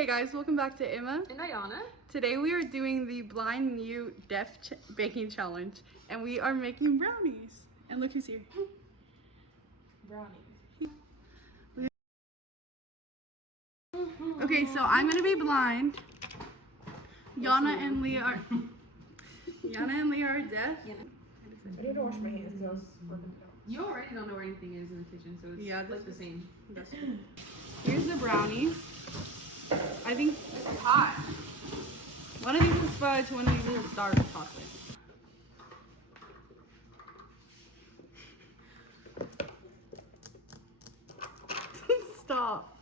Hey guys, welcome back to Emma and Ayana. Today we are doing the blind mute deaf baking challenge, and we are making brownies. And look who's here. Brownies. Okay, so I'm gonna be blind. Yana and Leah are deaf. I need to wash my hands because I was working it out. You already don't know where anything is in the kitchen, so it's like the same. Here's the brownies. I think It's hot. one of these is fudge, one of these is dark chocolate. Stop.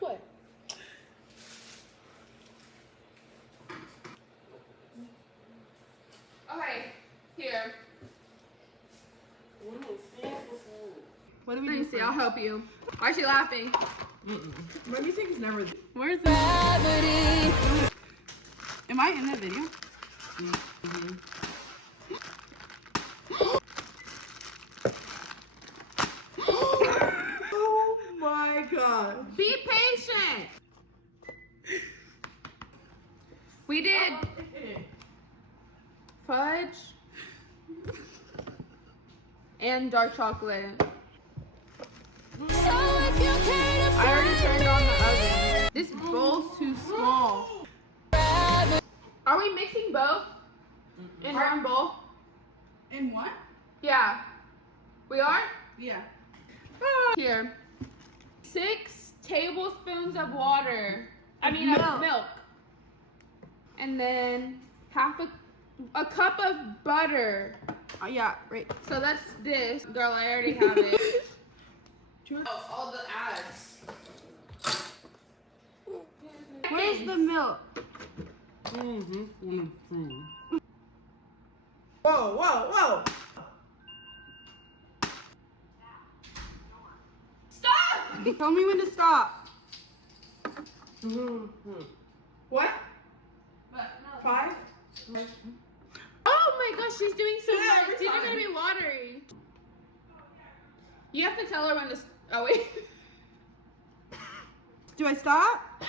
What? Okay, here. What do we Let me do? see, I'll help you. Why is she laughing? My music is never. Where's the gravity? Am I in that video? Oh my god. Be patient. We did fudge and dark chocolate. I already turned on the oven. This bowl's too small. Are we mixing both in one bowl? In what? Yeah. We are? Yeah. Here. 6 tablespoons of water. Of milk. And then half a cup of butter. Yeah, right. So that's this. Girl, I already have it. All the ads. Where's the milk? Whoa, whoa, whoa. Stop! Tell me when to stop. What? 5? Oh my gosh, she's doing so Yeah, much. every These are time. gonna be watery. You have to tell her when to. Oh wait. Do I stop?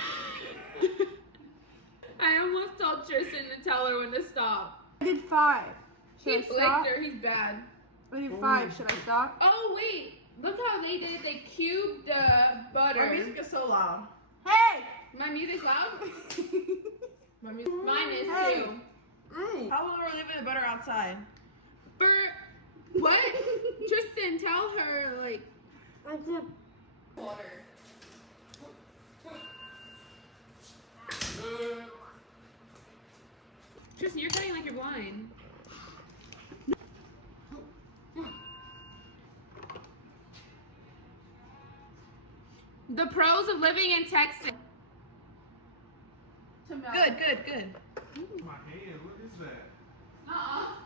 I almost told Tristan to tell her when to stop. I did 5. He Should I stop? blinked her. He's bad. I did 5. Should I stop? Oh wait, look how they did. They cubed the butter. My music is so loud. Hey! My music's loud. My music. Mine is Hey. too. How long are we leaving the butter outside? For what? Tristan, tell her like. Water. Tristan, you're cutting like you're blind. The pros of living in Texas. Good, good, good. My hand, what is that? Oh.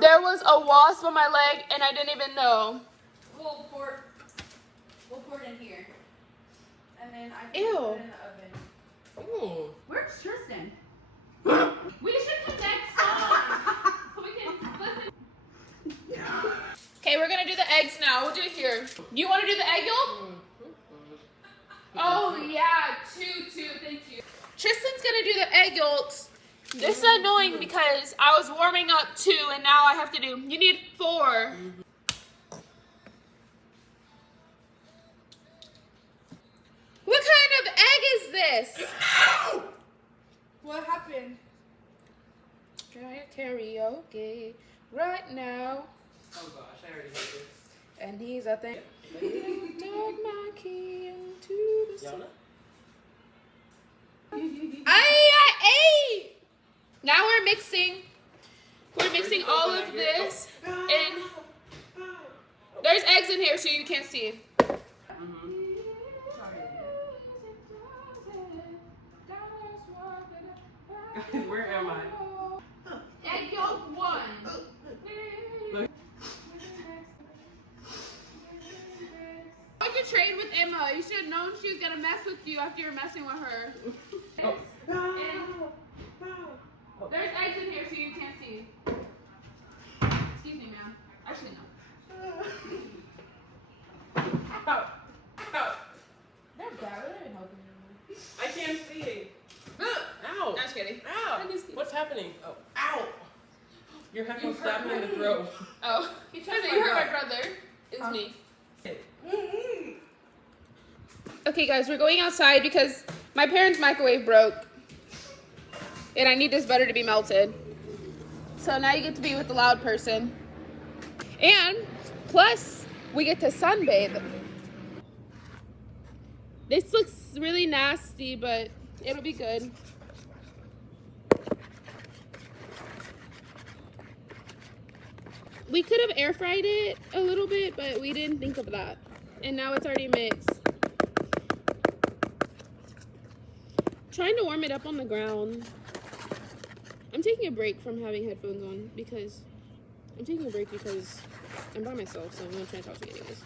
There was a wasp on my leg and I didn't even know. We'll pour it in here. And then I Ew. put it in the oven. Where's Tristan? We should connect songs so we can listen. Okay, we're gonna do the eggs now. We'll do it here. You want to do the egg yolk? Oh yeah, two. Thank you. Tristan's gonna do the egg yolks. This is annoying because I was warming up 2 and now I have to do. You need 4. What kind of egg is this? What happened? Try karaoke right now. Oh gosh, I already hate this. And these are things. Turn my key into the sun. I ate. Now we're mixing. We're mixing all of this, and there's eggs in here, so you can't see. Where am I? Egg yolk 1. Look. Why'd you trade with Emma? Are you should have known she was gonna mess with you after you were messing with her. There's eggs in here so you can't see. Excuse me, ma'am. Actually, no. I can't see it. Ow. No, just kidding. Ow. What's happening? Oh. Ow. Your headphones stabbed me in the throat. Oh, you hurt my brother. It's me. Okay, guys, we're going outside because my parents' microwave broke. And I need this butter to be melted. So now you get to be with the loud person. And plus, we get to sunbathe. This looks really nasty, but it'll be good. We could have air fried it a little bit, but we didn't think of that. And now it's already mixed. Trying to warm it up on the ground. I'm taking a break from having headphones on because I'm by myself, so I'm gonna try to talk to you anyways.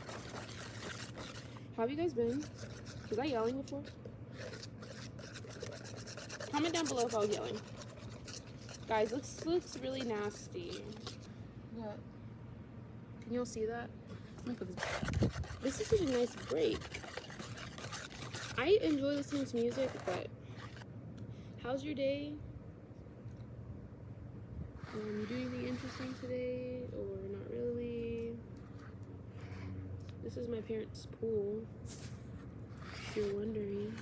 How have you guys been? Was I yelling before? Comment down below if I was yelling. Guys, looks really nasty. What? Can y'all see that? This is such a nice break. I enjoy listening to music, but how's your day? You do anything interesting today, or not really? This is my parents' pool, if you're wondering.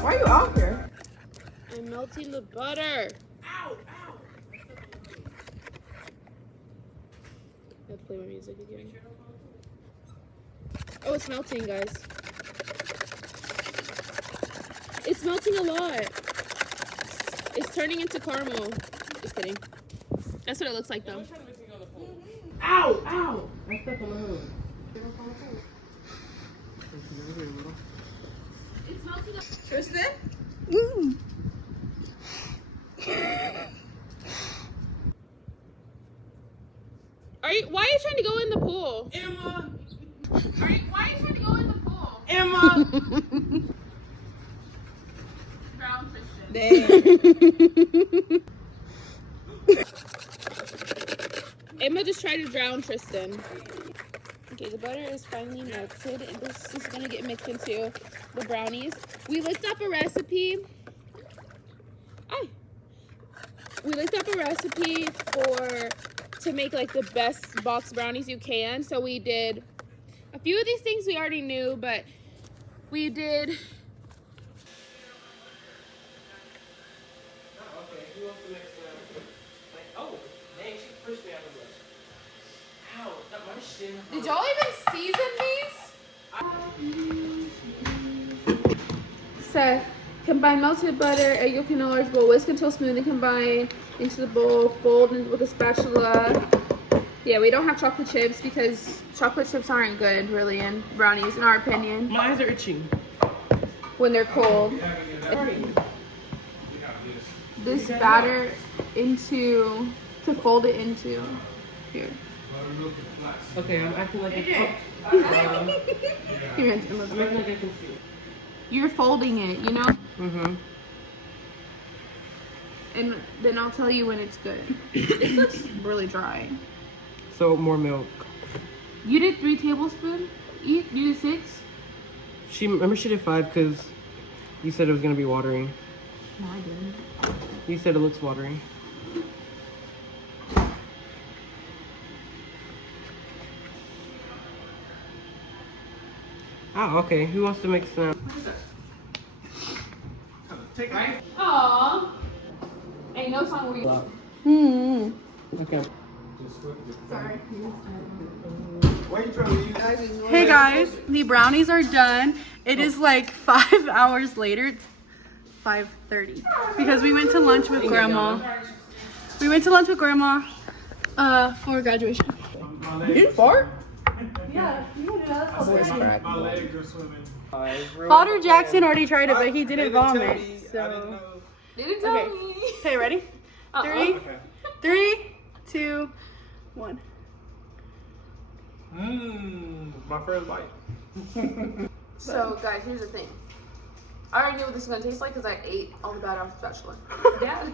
Why are you out here? I'm melting the butter. Ow. Ow. Let's play my music again. Oh, it's melting, guys. It's melting a lot. It's turning into caramel. Just kidding. That's what it looks like, though. Ow. Ow. I stepped on my hood. It's melting up. Tristan? Why are you trying to go in the pool? Emma. Why are you trying to go in the pool? Emma. Brown Christian. Emma just tried to drown Tristan. Okay, the butter is finally melted, and this is gonna get mixed into the brownies. We looked up a recipe. We looked up a recipe to make like the best box brownies you can. So we did a few of these things we already knew, but we did. Okay, who wants to mix oh, dang, she pushed me out of the way. Ow, that my shit. Did y'all even season these? Seth, combine melted butter, egg yolk in a large bowl, whisk until smooth, and combine into the bowl, fold in with a spatula. Yeah, we don't have chocolate chips because chocolate chips aren't good, really, in brownies, in our opinion, My eyes are itching. when they're cold. This batter to fold it into. Here. Okay, I'm acting like Here, I'm acting like I can see. you're folding it, you know? Mm-hmm. And then I'll tell you when it's good. This looks really dry. So more milk. You did 3 tablespoons? You did 6? Remember she did 5 because you said it was gonna be watery. No, I didn't. You said it looks watery. Oh, okay. Who wants to mix now? Take it. Right? Aww. Ain't no song where you. Okay. Sorry. Why are you trying to use Hey guys, the brownies are done. It is like 5 hours later. 5:30 because we went to lunch with grandma. We went to lunch with grandma for graduation. My You legs, didn't fart? Yeah, you know that. my legs are swimming. Father Jackson already tried it, but he didn't vomit. So Didn't tell okay. me. Okay, ready? Uh-uh. 3, 3, 2, 1. My first bite. So, guys, here's the thing. I already knew what this is gonna taste like because I ate all the bad off the spatula. Yeah.